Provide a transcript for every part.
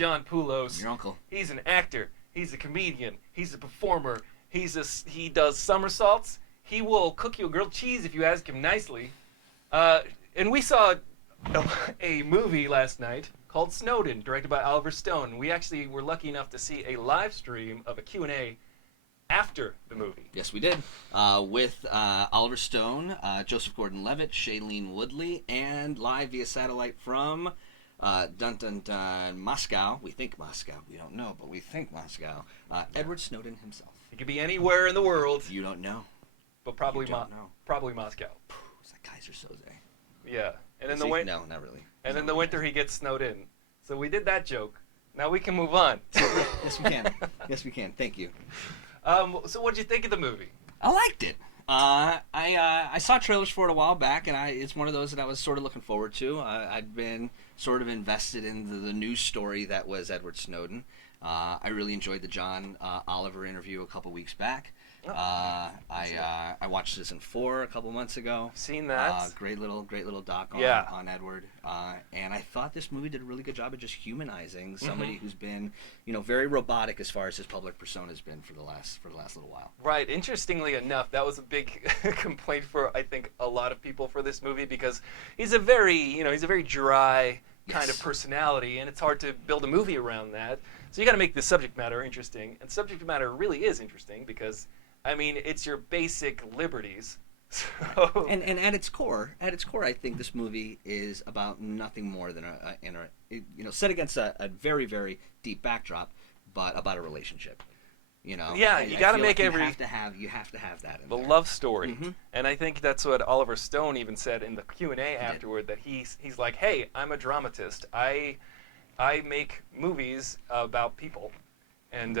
John POULOS. Your uncle. He's an actor. He's a comedian. He's a performer. He does somersaults. He will cook you a grilled cheese if you ask him nicely. And we saw a movie last night called SNOWDEN, directed by Oliver Stone. We actually were lucky enough to see a live stream of a Q&A after the movie. Yes, we did. With Oliver Stone, Joseph Gordon-Levitt, Shailene Woodley, and live via satellite from Moscow. We think Moscow. We don't know, but we think Moscow. Edward Snowden himself. He could be anywhere in the world. You don't know. But probably probably Moscow. It's like Kaiser Soze. Yeah. And in the winter, no, not really. And in the winter, he gets snowed in. So we did that joke. Now we can move on. Yes, we can. Yes, we can. Thank you. So what did you think of the movie? I liked it. I saw trailers for it a while back, and it's one of those that I was sort of looking forward to. I'd been sort of invested in the news story that was Edward Snowden. I really enjoyed the John Oliver interview a couple weeks back. I watched Citizen 4 a couple months ago. Seen that. Great little doc on Edward. And I thought this movie did a really good job of just humanizing somebody who's been, very robotic as far as his public persona has been for the last little while. Right. Interestingly enough, that was a big complaint for, I think, a lot of people for this movie, because he's a very dry kind of personality, and it's hard to build a movie around that. So you got to make the subject matter interesting, and subject matter really is interesting because, it's your basic liberties. So. And at its core, I think this movie is about nothing more than set against a very, very deep backdrop, but about a relationship. Yeah, you got to make you have to have that in the there. love story, and I think that's what Oliver Stone even said in the Q&A afterward. That he's like, hey, I'm a dramatist. I make movies about people, and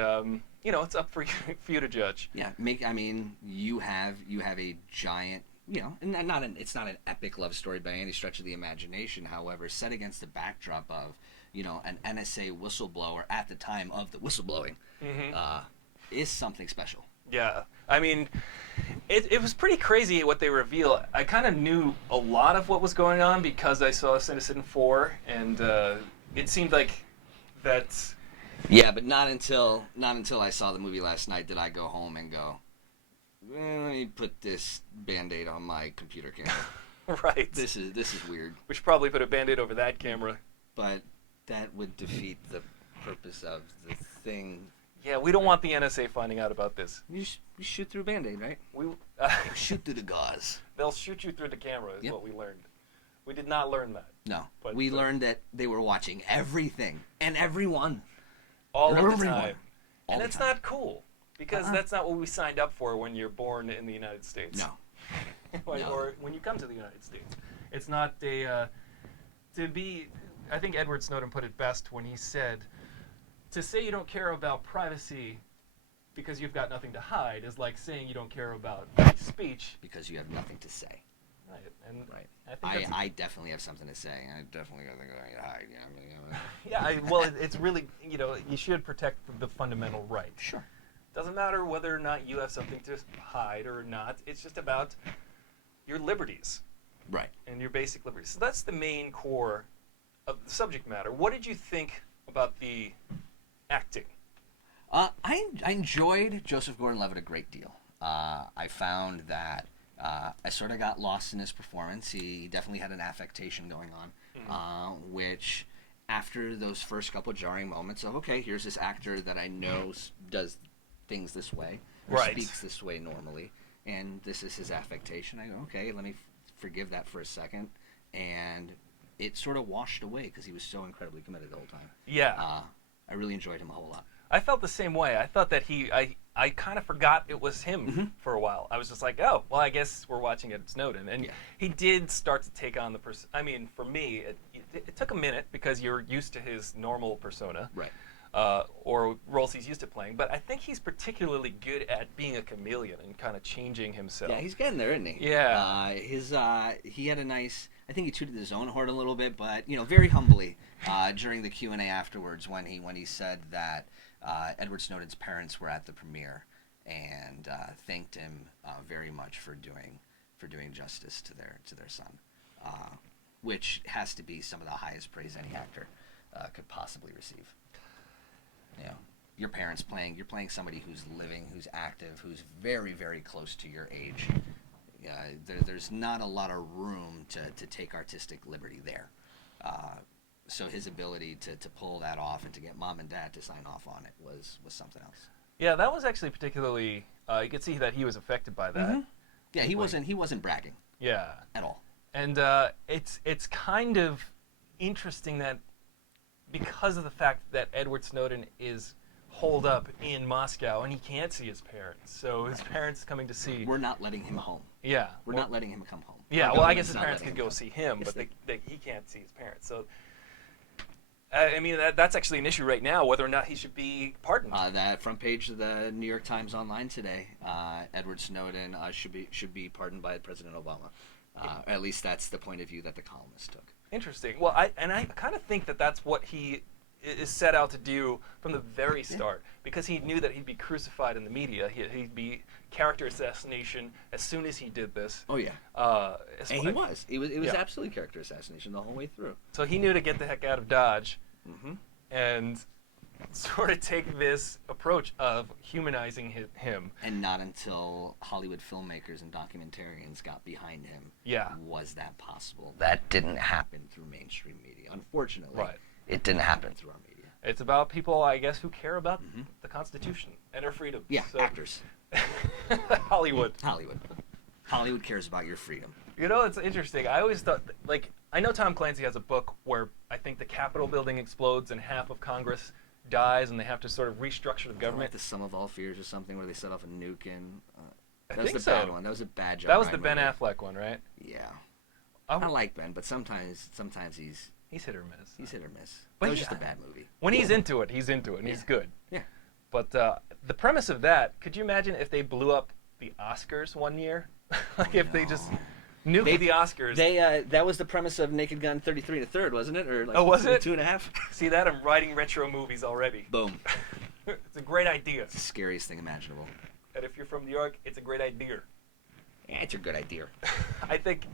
it's up for you to judge. Yeah, you have a giant, and it's not an epic love story by any stretch of the imagination. However, set against the backdrop of, an NSA whistleblower at the time of the whistleblowing, is something special. Yeah, it was pretty crazy what they reveal. I kind of knew a lot of what was going on because I saw Citizen 4, and it seemed like that's. Yeah, but not until I saw the movie last night did I go home and go, let me put this Band-Aid on my computer camera. Right. This is weird. We should probably put a Band-Aid over that camera. But that would defeat the purpose of the thing. Yeah, we don't want the NSA finding out about this. You shoot through a Band-Aid, right? Shoot through the gauze. They'll shoot you through the camera is what we learned. We did not learn that. No. But we learned that they were watching everything and everyone. All of the time. And that's not cool, because that's not what we signed up for when you're born in the United States. No. Or when you come to the United States. It's not I think Edward Snowden put it best when he said, to say you don't care about privacy because you've got nothing to hide is like saying you don't care about speech because you have nothing to say. Right. And right. I definitely have something to say. I definitely got something to hide. Yeah, it's really, you should protect the fundamental right. Sure. Doesn't matter whether or not you have something to hide or not. It's just about your liberties. Right. And your basic liberties. So that's the main core of the subject matter. What did you think about the acting? I enjoyed Joseph Gordon-Levitt a great deal. I found that I sort of got lost in his performance. He definitely had an affectation going on, which after those first couple jarring moments of, okay, here's this actor that I know does things this way, or speaks this way normally, and this is his affectation. I go, okay, let me forgive that for a second, and it sort of washed away because he was so incredibly committed the whole time. Yeah. I really enjoyed him a whole lot. I felt the same way. I thought that I kind of forgot it was him for a while. I was just like, oh, well, I guess we're watching Ed Snowden. And he did start to take on the for me, it took a minute because you're used to his normal persona. Right. Or roles he's used to playing. But I think he's particularly good at being a chameleon and kind of changing himself. Yeah, he's getting there, isn't he? Yeah. He had a nice, I think he tooted his own horn a little bit, but, very humbly during the Q&A afterwards when he said that Edward Snowden's parents were at the premiere and thanked him very much for doing justice to their son, which has to be some of the highest praise any actor could possibly receive. You know, your parents playing, you're playing somebody who's living, who's active, who's very, very close to your age. There's not a lot of room to take artistic liberty there. So his ability to pull that off and to get mom and dad to sign off on it was something else. Yeah, that was actually particularly. You could see that he was affected by that. Mm-hmm. Yeah, he wasn't bragging. Yeah, at all. And it's kind of interesting that because of the fact that Edward Snowden is holed up in Moscow and he can't see his parents, so his parents coming to see. We're not letting him home. Yeah, we're not letting him come home. Yeah, well, I guess his parents could go see him, but he can't see his parents. So, I mean, that's actually an issue right now, whether or not he should be pardoned. That front page of the New York Times Online today, Edward Snowden should be pardoned by President Obama. At least that's the point of view that the columnist took. Interesting. Well, I kind of think that that's what he is set out to do from the very start, because he knew that he'd be crucified in the media. He'd be character assassination as soon as he did this. Oh yeah. And he was. It was absolutely character assassination the whole way through. So he knew to get the heck out of Dodge, and sort of take this approach of humanizing him. And not until Hollywood filmmakers and documentarians got behind him was that possible. That didn't happen through mainstream media, unfortunately. Right. It didn't happen through our media. It's about people, I guess, who care about the Constitution and our freedom. Yeah, so. Actors. Hollywood. Hollywood cares about your freedom. You know, it's interesting. I always thought, like, I know Tom Clancy has a book where I think the Capitol building explodes and half of Congress dies and they have to sort of restructure the government. Like the Sum of All Fears or something where they set off a nuke in. That was the bad one. That was a bad job. That was the Ben Affleck one, right? Yeah. I like Ben, but sometimes he's hit or miss. He's hit or miss. But that was just a bad movie. When he's into it, and he's good. Yeah. But the premise of that, could you imagine if they blew up the Oscars one year? Like if they just nuked the Oscars. That was the premise of Naked Gun 33 1/3, wasn't it? Or like was it? 2.5? See that? I'm writing retro movies already. Boom. It's a great idea. It's the scariest thing imaginable. And if you're from New York, it's a great idea. Yeah, it's a good idea. I think.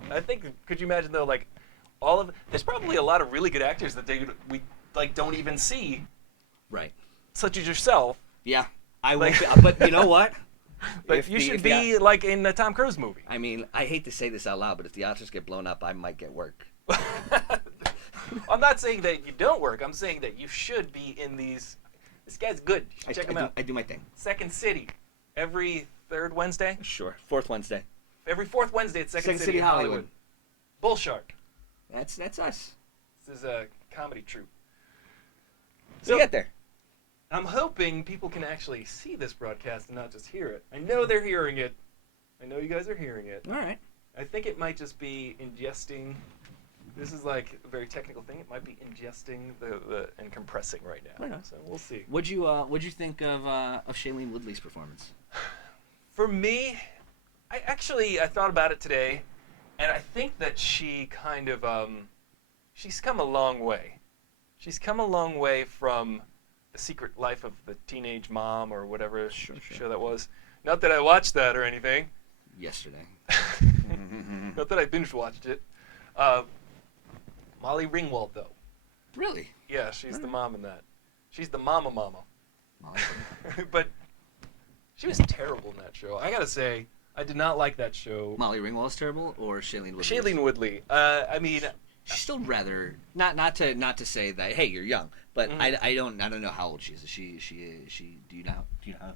Could you imagine though? Like, there's probably a lot of really good actors that we don't even see. Right. Such as yourself. Yeah, I won't. But you know what? Like you should be like in the Tom Cruise movie. I mean, I hate to say this out loud, but if the Oscars get blown up, I might get work. I'm not saying that you don't work. I'm saying that you should be in these. This guy's good. You should check him out. I do my thing. Second City, every third Wednesday. Sure. Fourth Wednesday. Every fourth Wednesday at Second City Hollywood. Bull Shark. That's us. This is a comedy troupe. So you get there. I'm hoping people can actually see this broadcast and not just hear it. I know they're hearing it. I know you guys are hearing it. All right. I think it might just be ingesting. This is like a very technical thing. It might be ingesting and compressing right now. Right on. So we'll see. What'd you think of Shailene Woodley's performance? For me, I thought about it today, and I think that she kind of she's come a long way. She's come a long way from The Secret Life of the Teenage Mom or whatever show that was. Not that I watched that or anything. Yesterday. Not that I binge watched it. Molly Ringwald, though. Really? Yeah, she's the mom in that. She's the mama. Molly. But she was terrible in that show. I gotta say, I did not like that show. Molly Ringwald's terrible, or Shailene Woodley? Shailene Woodley. I mean, she's still rather not to say that. Hey, you're young, but I don't know how old she is. Is she? Do you know how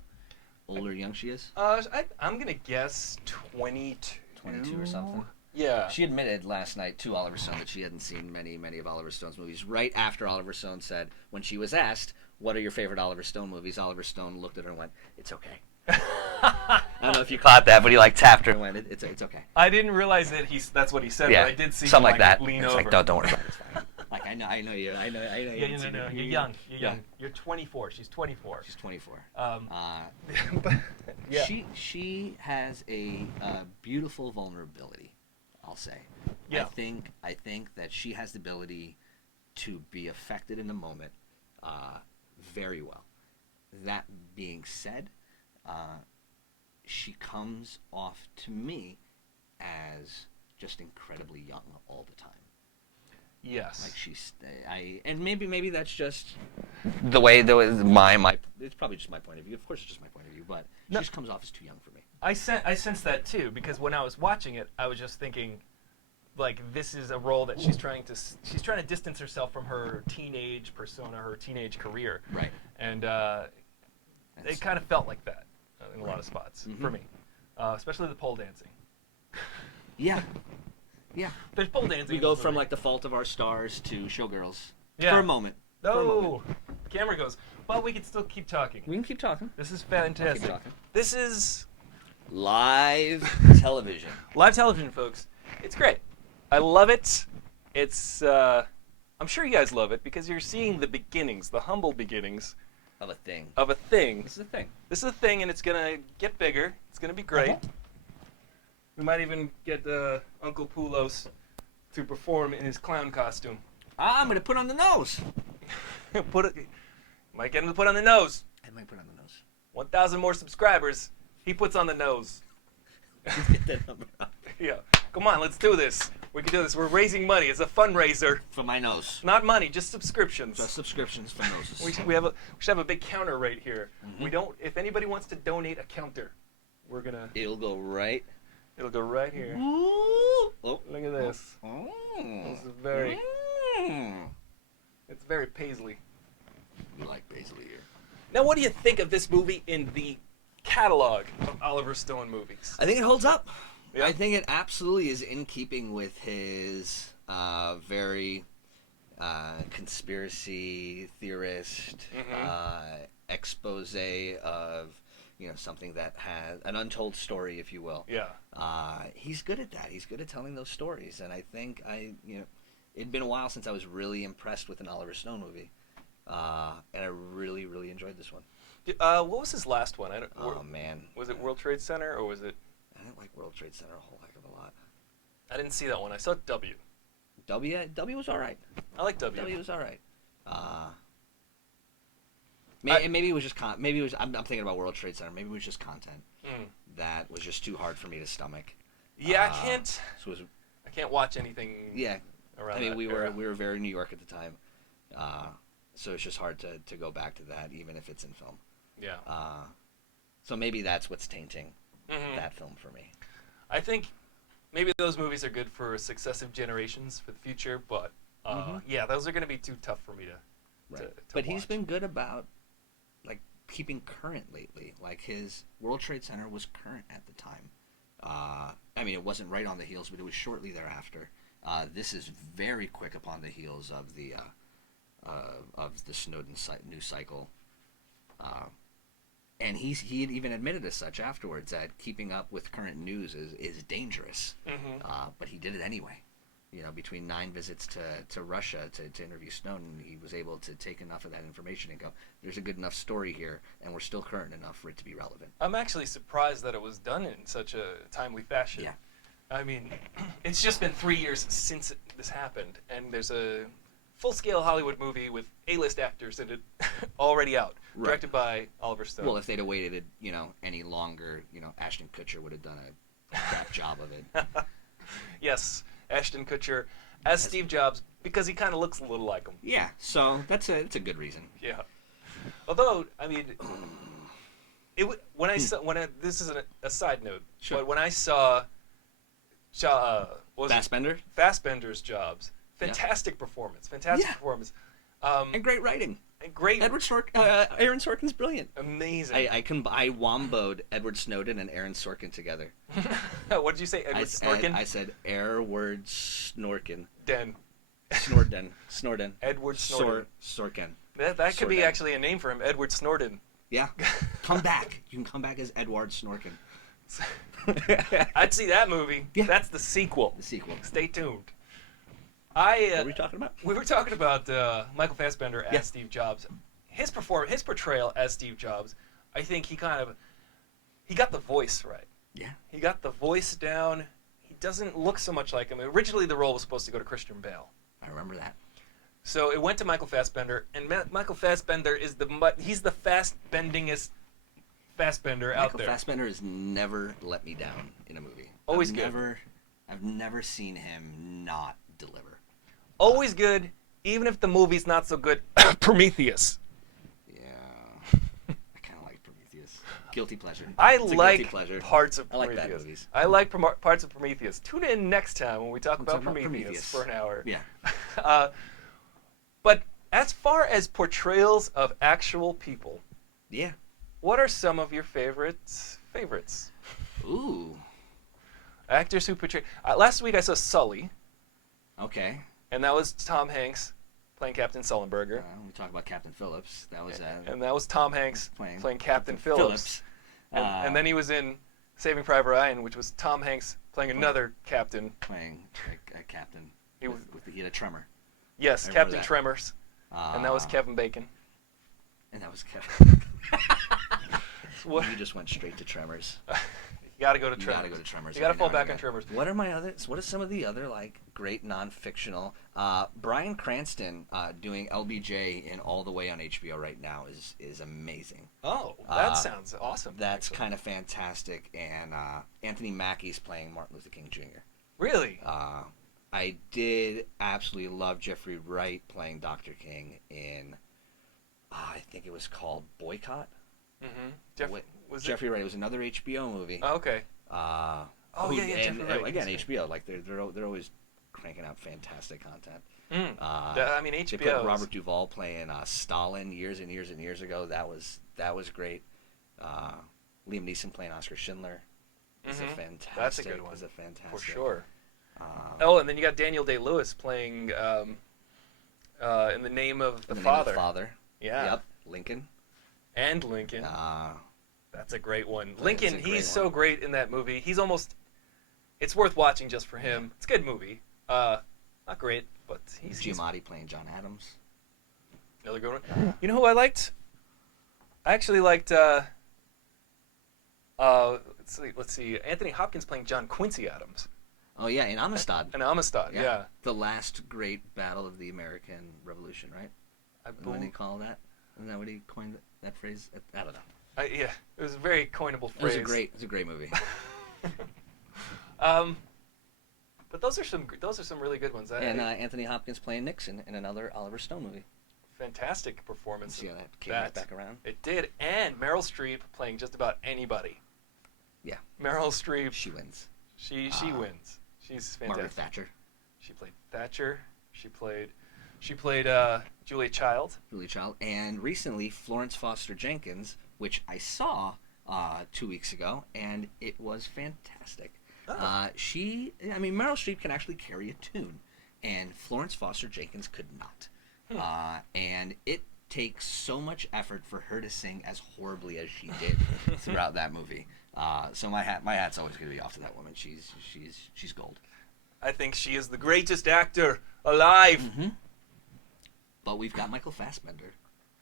old or young she is? I'm gonna guess 22. 22 or something. Yeah. She admitted last night to Oliver Stone that she hadn't seen many of Oliver Stone's movies. Right after Oliver Stone said, when she was asked, "What are your favorite Oliver Stone movies?" Oliver Stone looked at her and went, "It's okay." I don't know if you caught that, but he tapped her and went, "It's okay." I didn't realize that that's what he said, but I did see something him like that. Lean it's over. Like, don't worry about it. It's fine. Like I know you. I know you. Yeah, no. You're young. You're 24. She's 24. She's 24. But, yeah. She has a beautiful vulnerability, I'll say. Yeah. I think that she has the ability to be affected in the moment very well. That being said, she comes off to me as just incredibly young all the time. Yes. Like and maybe that's just the way my it's probably just my point of view. Of course, it's just my point of view, but she just comes off as too young for me. I sense that too, because when I was watching it, I was just thinking, like, this is a role that she's trying to distance herself from her teenage persona, her teenage career. Right. And it kind of felt like that in a lot of spots for me, especially the pole dancing. Yeah. Yeah. There's pole dancing. We go from like The Fault of Our Stars to Showgirls Yeah. for a moment. No. Camera goes. Well, we can still keep talking. We can keep talking. This is Keep fantastic. talking. This is Live television. live television, folks. It's great. I love it. It's. I'm sure you guys love it because you're seeing the beginnings, the humble beginnings Of a thing. of a thing. This is a thing. This is a thing, and it's gonna get bigger. It's gonna be great. We might even get Uncle Poulos to perform in his clown costume. I'm gonna put on the nose. Put it. Might get him to put on the nose. I might put on the nose. 1,000 more subscribers. He puts on the nose. Let's get that number up. Yeah. Come on, let's do this. We can do this. We're raising money. It's a fundraiser. For my nose. Not money, just subscriptions. Just subscriptions for noses. We should have a big counter right here. We don't. If anybody wants to donate a counter, we're gonna. It'll go right. It'll go right here. Ooh. Oh. Look at this. Oh. This is very. Mm. It's very paisley. You like Paisley here. Now, what do you think of this movie in the catalog of Oliver Stone movies? I think it holds up. Yeah. I think it absolutely is in keeping with his very conspiracy theorist expose of something that has an untold story, if you will. Yeah. He's good at that. He's good at telling those stories, and I think it'd been a while since I was really impressed with an Oliver Stone movie, and I really, really enjoyed this one. What was his last one? Oh man, Was it World Trade Center or was it? I didn't like World Trade Center a whole heck of a lot. I didn't see that one. I saw W. W was all right. I like W. W was all right. Maybe it was just maybe it was. I'm thinking about World Trade Center. Maybe it was just content that was just too hard for me to stomach. Yeah, I can't. So I can't watch anything. Yeah, Around I mean that we era. were very New York at the time, so it's just hard to go back to that even if it's in film. Yeah. So maybe that's what's tainting Mhm. that film for me. I think maybe those movies are good for successive generations for the future, but yeah, those are going to be too tough for me to. Right. To But he's watch. been good about like keeping current lately. Like his World Trade Center was current at the time. I mean, it wasn't right on the heels, but it was shortly thereafter. This is very quick upon the heels of the Snowden news cycle. And he had even admitted as such afterwards that keeping up with current news is dangerous. But he did it anyway. Between 9 visits to Russia to interview Snowden, he was able to take enough of that information and go, there's a good enough story here, and we're still current enough for it to be relevant. I'm actually surprised that it was done in such a timely fashion. Yeah. I mean, it's just been 3 years since this happened, and there's a full-scale Hollywood movie with A-list actors in it already out, Right. directed by Oliver Stone. Well, if they'd have waited, any longer, Ashton Kutcher would have done a crap job of it. Yes, Ashton Kutcher as Steve Jobs, because he kind of looks a little like him. Yeah, so it's a good reason. Yeah. Although, I mean, this is a side note, Sure. but when I saw Fassbender? Fassbender's Jobs, fantastic performance, fantastic Yeah. performance, And great writing. and great, Aaron Sorkin's brilliant. amazing. I womboed Edward Snowden and Aaron Sorkin together. What did you say, Edward Snorkin? I said Airward Snorkin. Den. Snorden. Edward Snorden. Sorkin. That could be Snorden. actually a name for him, Edward Snorden. Yeah. Come back. You can come back as Edward Snorkin. I'd see that movie. Yeah. That's the sequel. The sequel. Stay tuned. What were we talking about? We were talking about Michael Fassbender as Yeah. Steve Jobs. His portrayal as Steve Jobs, I think he got the voice right. Yeah. He got the voice down. He doesn't look so much like him. Originally, the role was supposed to go to Christian Bale. I remember that. So it went to Michael Fassbender, and Michael Fassbender he's the fast-bendingest Fassbender out Michael there. Fassbender has never let me down in a movie. Always good. I've never seen him not deliver. Always good, even if the movie's not so good. Prometheus. Yeah. I kind of like Prometheus. Guilty pleasure. I It's a like guilty pleasure. parts of I like bad Prometheus. movies. I like parts of Prometheus. Tune in next time when we talk about talk about Prometheus Prometheus. for an hour. Yeah. But as far as portrayals of actual people, Yeah. what are some of your favorites? Ooh. Actors who portray. Last week I saw Sully, Okay. and that was Tom Hanks playing Captain Sullenberger. We talk about Captain Phillips. That was And that was Tom Hanks playing Captain Phillips. And then he was in Saving Private Ryan, which was Tom Hanks playing another captain. playing a captain. He was, He had a tremor. yes, I remember Captain that. Tremors. And that was Kevin Bacon. And that was Kevin. What? You just went straight to Tremors. You gotta go to You Tremors. gotta go to Tremors. You gotta every fall now back and on again. Tremors. What are my others? What are some of the other like great non-fictional? Bryan Cranston doing LBJ in All the Way on HBO right now is amazing. Oh, that sounds awesome. That's actually. kind of fantastic. And Anthony Mackie's playing Martin Luther King Jr. Really? I did absolutely love Jeffrey Wright playing Dr. King in, I think it was called Boycott. Mm-hmm. Was Jeffrey Wright. It was another HBO movie. Oh, okay. Yeah, Jeffrey Wright. Again, He's HBO, like they're always cranking out fantastic content. I mean, HBO. They put Robert Duvall playing Stalin years and years and years ago. That was great. Liam Neeson playing Oscar Schindler is a fantastic. That's a good one. Is a fantastic For sure. Uh, And then you got Daniel Day-Lewis playing In the Name of the In the Name of Father. the Father. Yeah. Yep. Lincoln. And Lincoln. That's a great one. Lincoln, a great he's so one. great in that movie. He's almost. It's worth watching just for him. It's a good movie. Not great, but he's Giamatti playing John Adams. another good one. You know who I liked? I actually liked. Let's see. Anthony Hopkins playing John Quincy Adams. Oh yeah, in Amistad. And Amistad, yeah. The last great battle of the American Revolution, right? What did he call that? Isn't that what he coined that phrase? I don't know. Yeah, it was a very coinable phrase. It was a great movie. But those are some really good ones. And Anthony Hopkins playing Nixon in another Oliver Stone movie. Fantastic performance. See how that came right back around? It did, and Meryl Streep playing just about anybody. Yeah. Meryl Streep. She wins. She wins. She's fantastic. Margaret Thatcher. She played Thatcher. She played Julia Child. Julia Child. And recently, Florence Foster Jenkins, which I saw 2 weeks ago, and it was fantastic. Oh. Meryl Streep can actually carry a tune, and Florence Foster Jenkins could not. And it takes so much effort for her to sing as horribly as she did throughout that movie. So my hat's always going to be off to that woman. She's gold. I think she is the greatest actor alive. Mm-hmm. But we've got Michael Fassbender.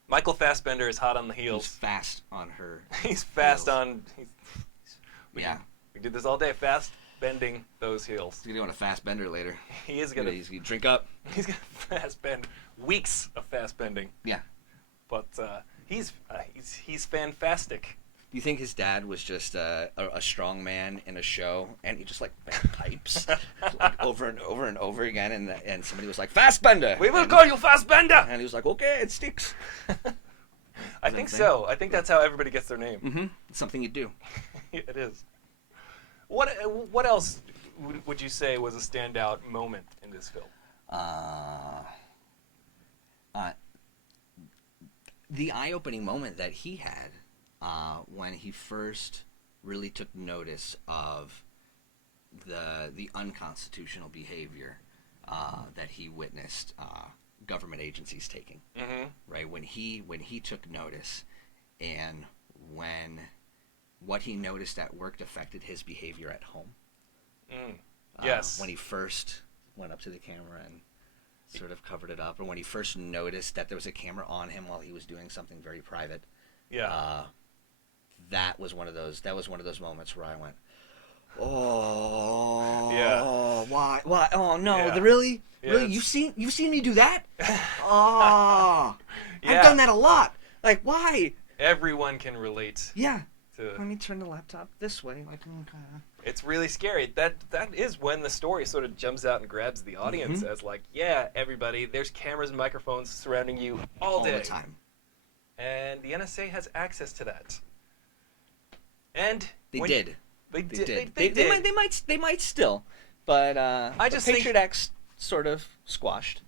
Michael Fassbender is hot on the He's heels. fast on her. He's fast heels. on. Yeah. We did this all day, fast bending those heels. He's going to go on a fast bender later. He is gonna. He's gonna drink up. He's gonna fast bend. Weeks of fast bending. Yeah. But he's fantastic. Do you think his dad was just a strong man in a show, and he just like bent pipes like, over and over and over again, and somebody was like Fassbender. We will call you Fassbender. And he was like, okay, it sticks. I think so. I think that's how everybody gets their name. Mm-hmm. It's something you do. It is. What else would you say was a standout moment in this film? The eye-opening moment that he had when he first really took notice of the unconstitutional behavior that he witnessed government agencies taking. Mm-hmm. Right, when he took notice, and when what he noticed at work affected his behavior at home. Yes. When he first went up to the camera and sort of covered it up, or when he first noticed that there was a camera on him while he was doing something very private. Yeah. That was one of those moments where I went, oh, Yeah. why, oh no, Yeah. really, Yeah, really, you've seen me do that? Oh, Yeah. I've done that a lot. Like, why? Everyone can relate Yeah. Let me turn the laptop this way. It's really scary. That is when the story sort of jumps out and grabs the audience as like, yeah, everybody, there's cameras and microphones surrounding you all day. All the time. And the NSA has access to that. And They did. They They did. did. They might still, but I just the think- Patriot Act's sort of squashed.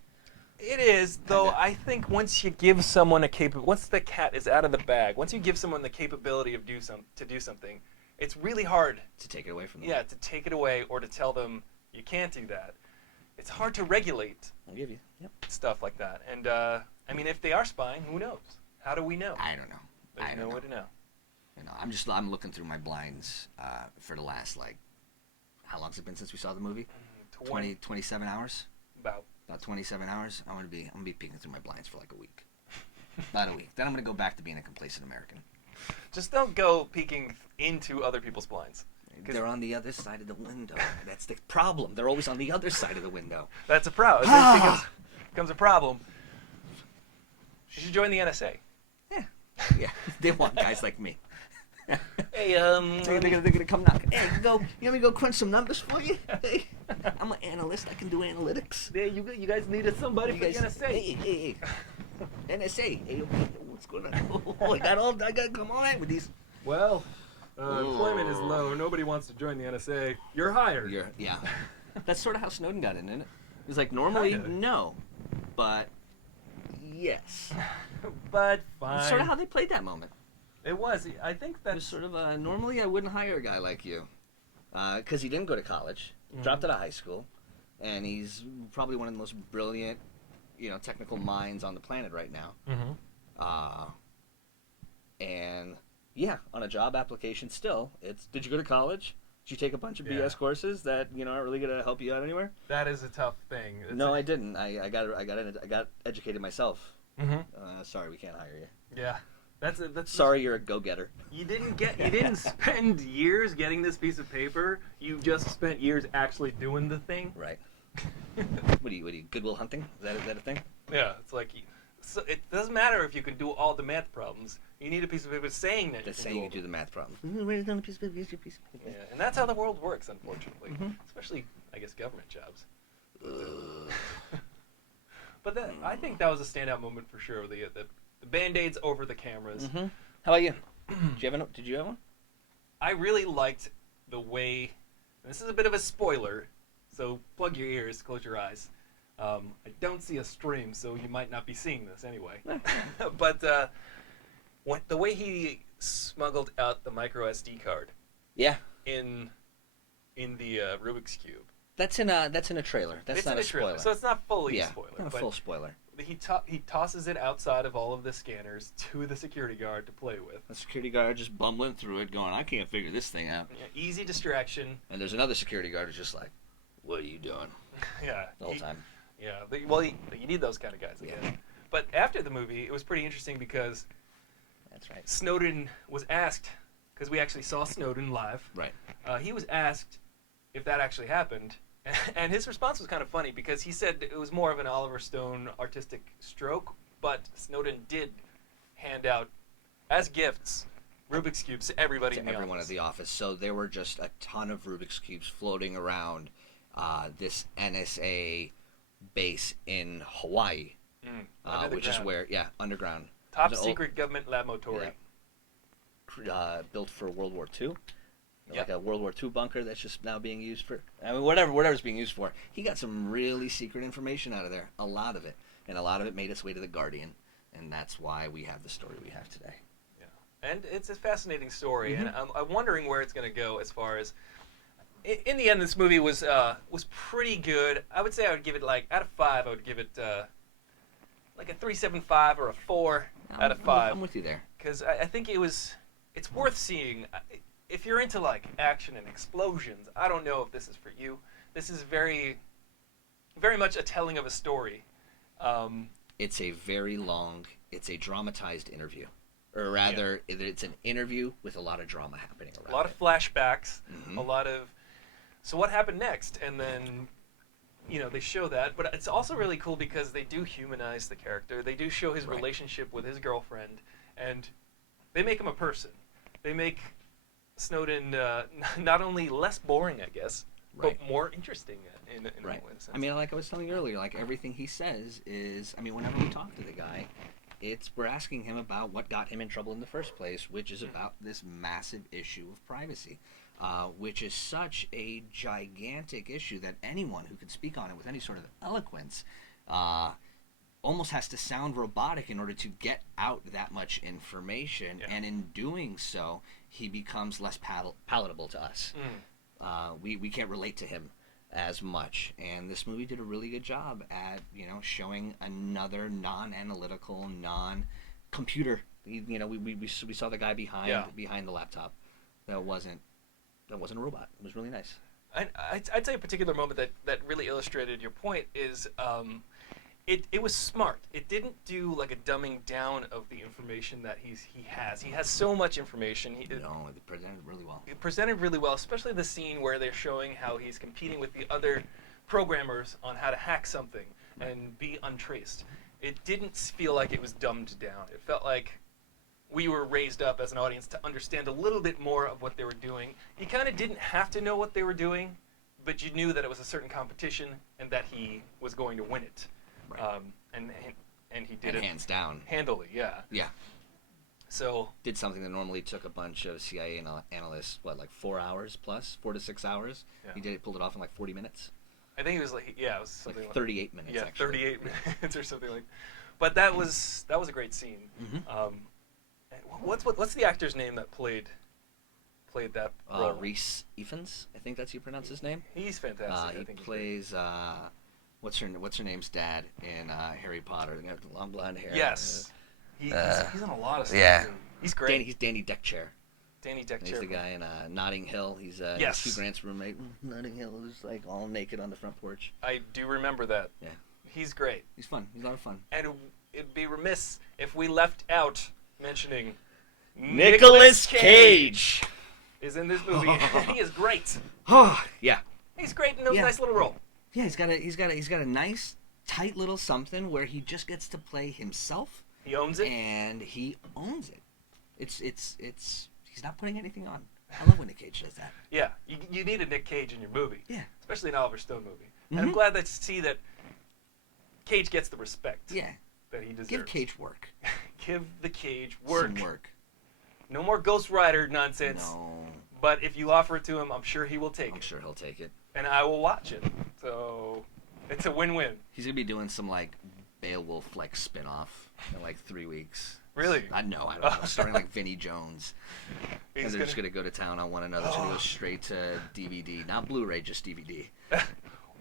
It is, though. Kinda. I think once you give someone once the cat is out of the bag, once you give someone the capability of to do something, it's really hard. To take it away from them. Yeah, to take it away or to tell them you can't do that. It's hard to regulate I'll give you. Yep. stuff like that. And I mean, if they are spying, who knows? How do we know? I don't know. There's no way to know. You know, I'm looking through my blinds for the last, like, how long's it been since we saw the movie? 27 hours? About. About 27 hours. I'm gonna be peeking through my blinds for like a week. About a week. Then I'm gonna go back to being a complacent American. Just don't go peeking into other people's blinds. They're on the other side of the window. That's the problem. They're always on the other side of the window. That's a problem. It becomes a problem. You should join the NSA. Yeah. They want guys like me. Hey, They're gonna come knocking. Hey, you want me to go crunch some numbers for you? Hey, I'm an analyst. I can do analytics. Yeah, you guys needed somebody for the NSA. Hey. NSA. Hey, what's going on? Oh, I got come on with these. Well, employment is low. Nobody wants to join the NSA. You're hired. Yeah. That's sort of how Snowden got in, isn't it? It was like, normally, Kinda. no. But, yes. But fine. That's sort of how they played that moment. It was. I think It was that's sort of, normally I wouldn't hire a guy like you. Because he didn't go to college, dropped out of high school, and he's probably one of the most brilliant, technical minds on the planet right now. And, yeah, on a job application still, did you go to college? Did you take a bunch of BS courses that, aren't really going to help you out anywhere? that is a tough thing. I didn't. I got educated myself. Sorry, we can't hire you. Yeah. That's Sorry, you're a go-getter. You didn't spend years getting this piece of paper. You just spent years actually doing the thing. Right. What are you, Goodwill Hunting? Is that a thing? Yeah, it's like so it doesn't matter if you can do all the math problems. You need a piece of paper saying that That's you saying can you do do the math problems. Write it on a piece of paper. Here's your piece of paper. Yeah, and that's how the world works, unfortunately. Especially, I guess, government jobs. But I think that was a standout moment for sure. The Band-Aids over the cameras. How about you? Did you have one? I really liked the way. This is a bit of a spoiler, so plug your ears, close your eyes. I don't see a stream, so you might not be seeing this anyway. But the way he smuggled out the micro SD card. Yeah. In the Rubik's Cube. That's in a trailer. That's not a spoiler. Trailer, so it's not fully a Yeah, spoiler. not a but full spoiler. he tosses it outside of all of the scanners to the security guard to play with. The security guard just bumbling through it, going, "I can't figure this thing out." Yeah, easy distraction. And there's another security guard who's just like, "What are you doing?" Yeah. The whole time. Yeah. You need those kind of guys again. Yeah. But after the movie, it was pretty interesting because That's right. Snowden was asked, because we actually saw Snowden live. Right. He was asked if that actually happened, and his response was kind of funny because he said it was more of an Oliver Stone artistic stroke, but Snowden did hand out as gifts Rubik's Cubes to everybody in the everyone office. at the office. So there were just a ton of Rubik's Cubes floating around this NSA base in Hawaii, Under the which is ground. where, underground. Top There's an secret government laboratory. Built for World War II. Yep. Like a World War II bunker that's just now being used for, whatever it's being used for. He got some really secret information out of there, a lot of it. And a lot of it made its way to The Guardian. And that's why we have the story we have today. Yeah. And it's a fascinating story, and I'm wondering where it's going to go as far as... In the end, this movie was pretty good. I would say I would give it, out of 5, I would give it like a 3.75 or a 4 out of 5. I'm with you there. Because I think it's worth seeing. If you're into action and explosions, I don't know if this is for you. This is very, very much a telling of a story. It's a very long, it's a dramatized interview. Or rather, it's an interview with a lot of drama happening around it. A lot of flashbacks, a lot of, so what happened next? And then, they show that. But it's also really cool because they do humanize the character. They do show his relationship with his girlfriend. And they make him a person. They make Snowden not only less boring, I guess, Right. but more interesting in Right. a sense. I mean, like I was telling you earlier, like everything he says is, I mean, whenever we talk to the guy, we're asking him about what got him in trouble in the first place, which is about this massive issue of privacy, which is such a gigantic issue that anyone who could speak on it with any sort of eloquence almost has to sound robotic in order to get out that much information, Yeah. and in doing so, he becomes less palatable to us. We can't relate to him as much, and this movie did a really good job at showing another non-analytical, non-computer. We saw the guy behind the laptop that wasn't a robot. It was really nice. I'd say a particular moment that really illustrated your point is it was smart. It didn't do like a dumbing down of the information that he has. He has so much information. It presented really well. It presented really well, especially the scene where they're showing how he's competing with the other programmers on how to hack something and be untraced. It didn't feel like it was dumbed down. It felt like we were raised up as an audience to understand a little bit more of what they were doing. You kind of didn't have to know what they were doing, but you knew that it was a certain competition and that he was going to win it. Right. And he did it hands down. handily, yeah. Yeah. So Did something that normally took a bunch of CIA analysts, 4 hours plus, 4 to 6 hours. Yeah. He pulled it off in 40 minutes. I think it was it was something like 38 minutes. yeah, actually. 38 minutes or something like. But that was a great scene. Mm-hmm. What's the actor's name that played that role? Reese Ifans, I think that's how you pronounce his name. He's fantastic. He I think plays what's her name's dad in Harry Potter. The guy with the long blonde hair. Yes. He's on a lot of stuff. yeah. Too. He's great. He's Danny Deckchair. Danny Deckchair. He's the guy in Notting Hill. He's Yes. Hugh Grant's roommate. Notting Hill is like all naked on the front porch. I do remember that. Yeah. He's great. He's fun. He's a lot of fun. And it'd be remiss if we left out mentioning Nicolas Cage is in this movie. He is great. Yeah. He's great in a Yeah. nice little role. Yeah, he's got a nice tight little something where he just gets to play himself. He owns it. And he owns it. It's he's not putting anything on. I love when Nick Cage does that. Yeah, you need a Nick Cage in your movie. Yeah. Especially an Oliver Stone movie. Mm-hmm. And I'm glad to see that Cage gets the respect Yeah. that he deserves. Give Cage work. Give the Cage work. Some work. No more Ghost Rider nonsense. No. But if you offer it to him, I'm sure he will take I'm it. sure he'll take it. And I will watch it. So it's a win-win. He's gonna be doing some Beowulf spin-off in 3 weeks. Really? I don't know. Starting Vinnie Jones. He's And they're just gonna go to town on one another. It's gonna go straight to DVD, not Blu-ray, just DVD.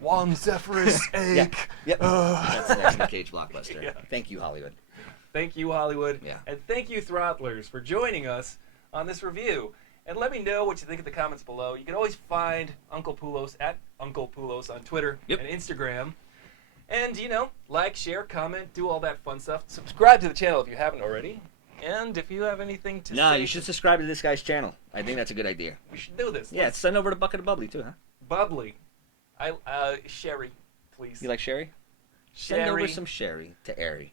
Juan Zephyrus Ache. Yep. That's the next Nick Cage blockbuster. Yeah. Thank you, Hollywood. Thank you, Hollywood. Yeah. And thank you, Throttlers, for joining us on this review. And let me know what you think in the comments below. You can always find Uncle Poulos at Uncle Poulos on Twitter and Instagram. And, like, share, comment, do all that fun stuff. Subscribe to the channel if you haven't already. And if you have anything to say... You should subscribe to this guy's channel. I think that's a good idea. We should do this. Yeah, send over to Bucket of Bubbly, too, huh? Bubbly. Sherry, please. You like sherry? Sherry. Send over some sherry to Airy.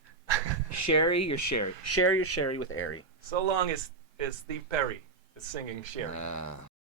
Sherry your sherry. Share your sherry with Airy. So long as Steve Perry is singing Sherry.